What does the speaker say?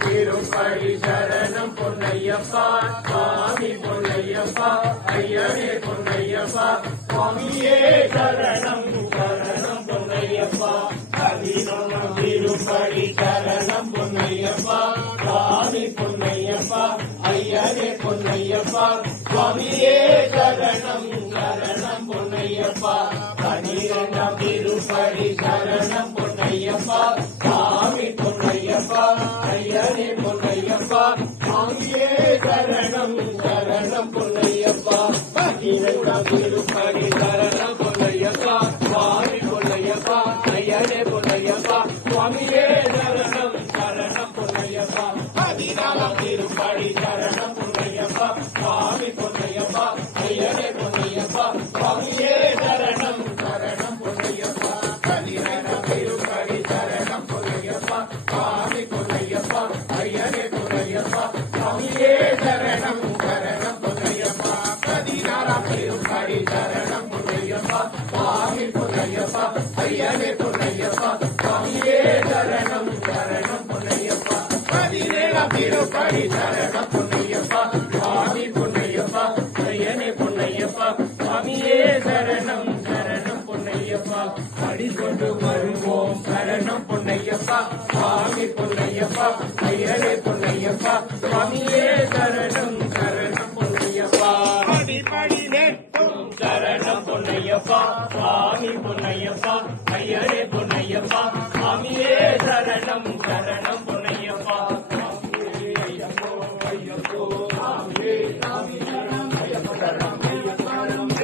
திருப்படி சரணம் பொன்னையப்பா சுவாமி பொன்னையப்பா ஐயனே பொன்னையப்பா சுவாமியே சரணம் சரணம் பொன்னையப்பா பதினொன்றாம் திருப்படி சரணம் பொன்னையப்பா சுவாமி பொன்னையப்பா ஐயனே பொன்னையப்பா சுவாமியே சரணம் சரணம் பொன்னையப்பா பனிரெண்டாம் திருப்படி சரணம் பொன்னையப்பா சுவாமி பொன்னையப்பா ஐயனே பொன்னையப்பா சுவாமியே சரணம் சரணம் பொன்னையப்பா பதினெட்டாம் திருப்படி சரணம் பொன்னையப்பா சுவாமி பொன்னையப்பா ஐயனே பொன்னையப்பா சுவாமியே சரணம் சரணம் பொன்னையப்பா பதினாலாம் திருப்படி சரணம் பொன்னையப்பா சுவாமி பொன்னையப்பா ஐயனே பொன்னையப்பா சுவாமியே சரணம் சரணம் பொன்னையப்பா பதினேழாம் திருப்படி சரணம் பொன்னையப்பா சுவாமி பொன்னையப்பா ஐயனே பொன்னையப்பா சுவாமியே சரணம் சரணம் பொன்னையப்பா பதினாறாம் திருப்படி சரணம் பொன்னையப்பா சுவாமி பொன்னையப்பா ஐயனே பொன்னையப்பா சுவாமியே சரணம் சரணம் பொன்னையப்பா பதினேழாம் திருப்படி சரணம் பொன்னையப்பா சுவாமி பொன்னையப்பா ஐயனே பொன்னையப்பா சுவாமியே சரணம் சரணம் பொன்னையப்பா அடிக்கொண்டு வருவோம் சரணம் பொன்னையப்பா சுவாமி பொன்னையப்பா ஐயனே பொன்னையப்பா சுவாமியே சரணம் சரணம் பொன்னையப்பா அடிப்படி நெட்டும் சரணம் பொன்னையப்பா சுவாமி பொன்னையப்பா ஐயனே